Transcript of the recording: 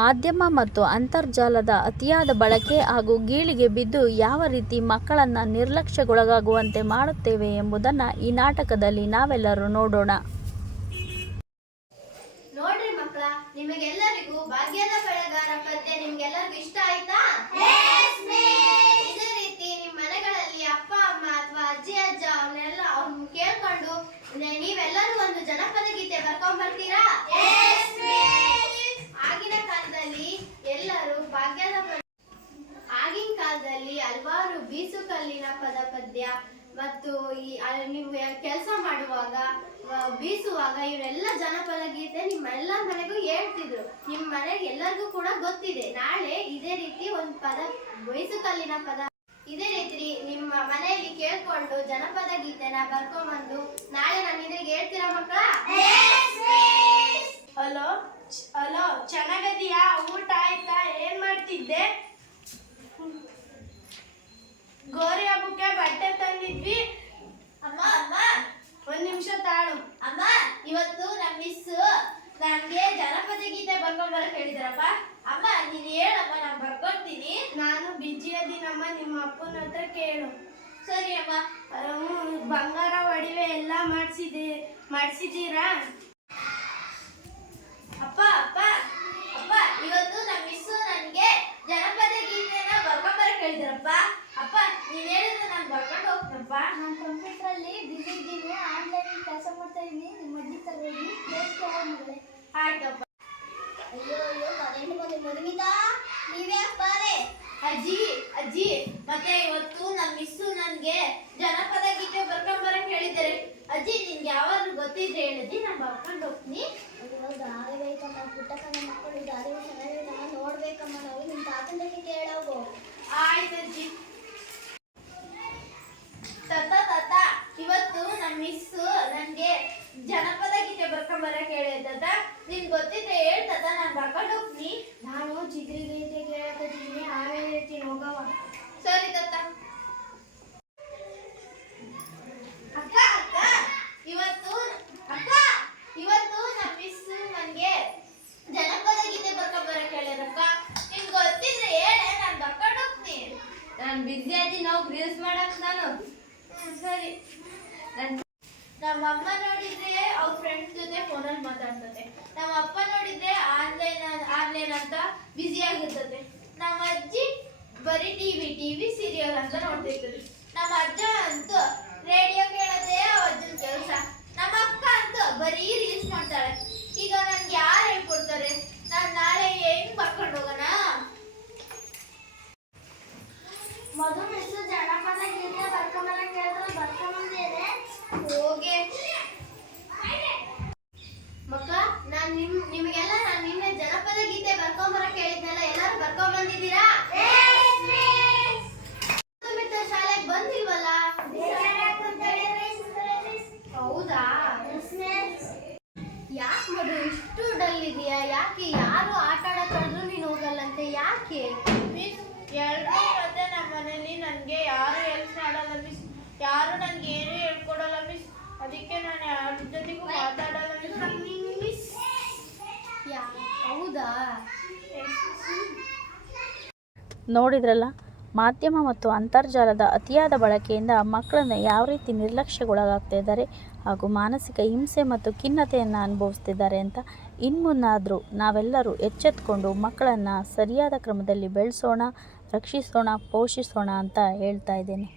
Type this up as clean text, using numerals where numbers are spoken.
ಮಾಧ್ಯಮ ಮತ್ತು ಅಂತರ್ಜಾಲದ ಅತಿಯಾದ ಬಳಕೆ ಹಾಗೂ ಗೀಳಿಗೆ ಬಿದ್ದು ಯಾವ ರೀತಿ ಮಕ್ಕಳನ್ನು ನಿರ್ಲಕ್ಷ್ಯಕ್ಕೊಳಗಾಗುವಂತೆ ಮಾಡುತ್ತೇವೆ ಎಂಬುದನ್ನು ಈ ನಾಟಕದಲ್ಲಿ ನಾವೆಲ್ಲರೂ ನೋಡೋಣ. ನೋಡ್ರಿ ಮಕ್ಕಳ, ನಿಮಗೆಲ್ಲರಿಗೂ ಭಾಗ್ಯದ ಬೆಳೆಗಾರ ಪದ್ಯ ನಿಮ್ಗೆಲ್ಲರಿಗೂ ಇಷ್ಟ ಆಯ್ತಾ? ಇದೇ ರೀತಿ ನಿಮ್ಮ ಮನೆಗಳಲ್ಲಿ ಅಪ್ಪ ಅಮ್ಮ ಅಥವಾ ಅಜ್ಜಿ ಅಜ್ಜ ಅವ್ರನ್ನ ಕೇಳ್ಕೊಂಡು ನೀವೆಲ್ಲರೂ ಒಂದು ಜನಪದ ಗೀತೆ ಬರ್ಕೊಂಡ್ ಬರ್ತೀರಾ? ಆಗಿನ ಕಾಲದಲ್ಲಿ ಎಲ್ಲರೂ ಆಗಿನ ಕಾಲದಲ್ಲಿ ಹಲವಾರು ಬೀಸುಕಲ್ಲಿನ ಪದ್ಯ ಮತ್ತು ನೀವು ಕೆಲಸ ಮಾಡುವಾಗ ಬೀಸುವಾಗ ಇವರೆಲ್ಲ ಜನಪದ ಗೀತೆ ನಿಮ್ಮೆಲ್ಲ ಮನೆಗೂ ಹೇಳ್ತಿದ್ರು. ನಿಮ್ಮ ಮನೆಗೆ ಎಲ್ಲರಿಗೂ ಕೂಡ ಗೊತ್ತಿದೆ. ನಾಳೆ ಇದೇ ರೀತಿ ಒಂದು ಬೀಸುಕಲ್ಲಿನ ಪದ ಇದೇ ರೀತಿ ನಿಮ್ಮ ಮನೆಯಲ್ಲಿ ಕೇಳ್ಕೊಂಡು ಜನಪದ ಗೀತೆನ ಬರ್ಕೊಂಡ್ಬಂದು ನಾಳೆ ನಾನು ಇದ್ರಿಗೆ ಹೇಳ್ತೀರಾ ಮಕ್ಕಳ? ಹಲೋ ಹಲೋ, ಚೆನ್ನಾಗದೀಯಾ? ಊಟ ಆಯ್ತಾ? ಏನ್ ಮಾಡ್ತಿದ್ದೆ? ಗೋರಿ ಹಬ್ಬಕ್ಕೆ ಬಟ್ಟೆ ತಂದಿದ್ವಿ. ಅಮ್ಮ ಅಮ್ಮ ಒಂದ್ ನಿಮಿಷ ತಾಳು. ಅಮ್ಮ, ಇವತ್ತು ನಮ್ಮ ಮಿಸ್ ನನ್ಗೆ ಜನಪದ ಗೀತೆ ಬರ್ಕೊಂಡ್ ಬರಕ್ ಹೇಳಿದ್ರಪ್ಪ. ಅಮ್ಮ ನೀನ್ ಹೇಳಮ್ಮ, ನಾನು ಬರ್ಕೊಡ್ತೀನಿ. ನಾನು ಬಿಜಿ ಅದೀನಮ್ಮ, ನಿಮ್ಮ ಅಪ್ಪನ ಹತ್ರ ಕೇಳು. ಸರಿ ಅಮ್ಮ. ಬಂಗಾರ ಒಡವೆ ಎಲ್ಲ ಮಾಡಿಸಿದ್ದೀರಾ? ಅಪ್ಪ ಅಪ್ಪ ಅಪ್ಪ, ಇವತ್ತು ನಮ್ಮ ಮಿಸ್ ನನ್ಗೆ ಜನಪದ ಗೀತೆನ ಬರ್ಕೊಂಡ್ ಬರಕ್ ಹೇಳಿದ್ರಪ್ಪ. ಅಪ್ಪ ನೀನ್ ಹೇಳಿದ್ರೆ ನಾನು ಬರ್ಕೊಂಡು ಹೋಗ್ತನಪ್ಪ. ನಾನು ಕಂಪ್ಯೂಟರ್ ಅಲ್ಲಿ ಬಿಸಿ ಇದ್ದೀನಿ, ಆನ್ಲೈನ್ ಕೆಲಸ ಮಾಡ್ತಾ ಇದ್ದೀನಿ. ನಿಮ್ಮ ಅಜ್ಜಿ ತರಬೇಡಿ ಮಗಳೇ. ಆಯ್ತಪ್ಪ. ಅಯ್ಯೋ ಅಯ್ಯೋ, ಕರೆಂಟ್ ಬಂದು ಮದುಮಿತಾ, ನೀವ್ಯಾಕೆ ಬಾರೆ? ಅಜ್ಜಿ ಅಜ್ಜಿ, ಮತ್ತೆ ಇವತ್ತು ನಮ್ಮ ಮಿಸ್ಸು ನನ್ಗೆ ಜನಪದ ಗೀತೆ ಬರ್ಕೊಂಡ್ ಬರಕ್ ಹೇಳಿದ್ದಾರೆ. ಅಜ್ಜಿ ನಿನ್ಗೆ ಯಾವಾದ್ರು ಗೊತ್ತಿದ್ರೆ ಹೇಳಜ್ಜಿ, ನಾನು ಬರ್ಕೊಂಡು ಹೋಗ್ತೀನಿ. ಅಯ್ಯೋ ದಾರಿ ಬೇಕಮ್ಮ, ಪುಟ್ಟಕ್ಕನ ಮಕ್ಕಳು ದಾರಿ ಚೆನ್ನಾಗಿರ್ತಮ್ಮ, ನೋಡ್ಬೇಕಮ್ಮ. ನಾವು ನಿಮ್ಮ ತಾತಂದಕ್ಕೆ ಕೇಳೋಗು. ಆಯ್ತಜ್ಜಿ. ತಾತ, ಇವತ್ತು ನಮ್ಮ ಮಿಸ್ಸು ನನ್ಗೆ ಜನಪದ ಗೀತೆ ಬರ್ಕೊಂಡ್ ಬರಕ್ ಹೇಳಿದ. ನಿನ್ ಗೊತ್ತಿದ್ರೆ ಹೇಳ್ತದ, ನಾನು ಬರ್ಕೊಂಡು ಹೋಗ್ತೀನಿ. ನಾನು ಚಿತ್ರಗೀತೆ ಕೇಳಕತ್ತೀನಿ, ಆಮೇಲೆ ಹೇಳ್ತೀನಿ, ಹೋಗವ. ಸರಿ ತಾತ. ಅಕ್ಕ ಅಕ್ಕ, ಇವತ್ತು ನಮ್ಮ ಮಿಸ್ ನನ್ಗೆ ಜನಪದ ಗೀತೆ ಬರ್ಕೊಂಡ್ ಬರಕ್ ಹೇಳ್ಯಾರಕ್ಕ. ನಿನ್ ಗೊತ್ತಿದ್ರೆ ಹೇಳೆ, ನಾನು ಬರ್ಕೊಂಡು ಹೋಗ್ತೀನಿ. ನಾನು ಬಿಸಿ ಆಗಿ ನಾವು ರೀಲ್ಸ್ ಮಾಡಕ್ ನಾನು. ಸರಿ. ನಮ್ಮ ಅಮ್ಮ ನೋಡಿದ್ರೆ ಅವ್ರ ಫ್ರೆಂಡ್ಸ್ ಜೊತೆ ಫೋನಲ್ಲಿ ಮಾತಾಡ್ತದೆ. ನಮ್ಮ ಅಪ್ಪ ನೋಡಿದ್ರೆ ಆನ್ಲೈನ್ ಅಂತ ಬ್ಯುಸಿ ಆಗಿರ್ತದೆ. ನಮ್ಮ ಅಜ್ಜಿ ಬರೀ ಟಿವಿ ಸೀರಿಯಲ್ ಅಂತ ನೋಡ್ತಿರ್ತಾರೆ. ನಮ್ಮ ಅಜ್ಜ ಅಂತೂ ರೇಡಿಯೋ ಕೇಳೋದೇ ಅಜ್ಜನ ಕೆಲಸ. ನಮ್ಮ ಅಕ್ಕ ಅಂತೂ ಬರೀ ರೀಲ್ಸ್ ಮಾಡ್ತಾಳೆ. ಈಗ ನನ್ಗೆ ಯಾರು ಹೇಳ್ಕೊಡ್ತಾರೆ? ನಾನು ನಾಳೆ ಹೆಂಗ್ ಬರ್ಕೊಂಡು ಹೋಗೋಣ? ಮಧು ಮಿಸ್ ಜನಪದ ಗೀತೆ ಬರ್ಕೊಂಬರಕ್ಕೆ ಹೇಳಿದ್ರೆ ಬರ್ಕೊಂಬಂದೇನೆ. ಹೋಗೆ ಮಕ್ಕಳ, ನಿಮಗೆಲ್ಲ ನಾನು ನಿನ್ನೆ ಜನಪದ ಗೀತೆ ಬರ್ಕೊಂಬರಕ್ ಹೇಳಿದ್ನಲ್ಲ, ಎಲ್ಲರೂ ಬರ್ಕೊಂಡ್ ಬಂದಿದ್ದೀರಾ? ಶಾಲೆಗೆ ಬಂದಿಲ್ವಲ್ಲ? ಹೌದಾ? ಯಾಕೆ ಮಧು ಇಷ್ಟು ಡಲ್ ಇದೆಯಾ? ಯಾಕೆ? ಯಾರು ಆಟ ಆಡಕ್ ಕರೆದ್ರು ನೀನು ಹೋಗಲ್ಲಂತೆ, ಯಾಕೆ? ಮಿಸ್, ಎಲ್ಲರೂ ಮತ್ತೆ ನಮ್ಮ ಮನೇಲಿ ನನಗೆ ಯಾರು ಹೆಲ್ಪ್ ಮಾಡಲ್ಲ ಮಿಸ್. ಯಾರು ನನಗೆ ಏನು ಹೇಳ್ಕೊಡಲ್ಲ ಮಿಸ್. ಅದಕ್ಕೆ ನಾನು ಯಾರ ಜೊತೆಗೂ ಮಾತಾಡಲ್ಲ ಮಿಸ್. ಹೌದಾ? ನೋಡಿದ್ರಲ್ಲ, ಮಾಧ್ಯಮ ಮತ್ತು ಅಂತರ್ಜಾಲದ ಅತಿಯಾದ ಬಳಕೆಯಿಂದ ಮಕ್ಕಳನ್ನು ಯಾವ ರೀತಿ ನಿರ್ಲಕ್ಷ್ಯಕ್ಕೊಳಗಾಗ್ತಾ ಇದ್ದಾರೆ ಹಾಗೂ ಮಾನಸಿಕ ಹಿಂಸೆ ಮತ್ತು ಖಿನ್ನತೆಯನ್ನು ಅನುಭವಿಸ್ತಿದ್ದಾರೆ ಅಂತ. ಇನ್ಮುನ್ನಾದರೂ ನಾವೆಲ್ಲರೂ ಎಚ್ಚೆತ್ತುಕೊಂಡು ಮಕ್ಕಳನ್ನು ಸರಿಯಾದ ಕ್ರಮದಲ್ಲಿ ಬೆಳೆಸೋಣ, ರಕ್ಷಿಸೋಣ, ಪೋಷಿಸೋಣ ಅಂತ ಹೇಳ್ತಾ ಇದ್ದೇನೆ.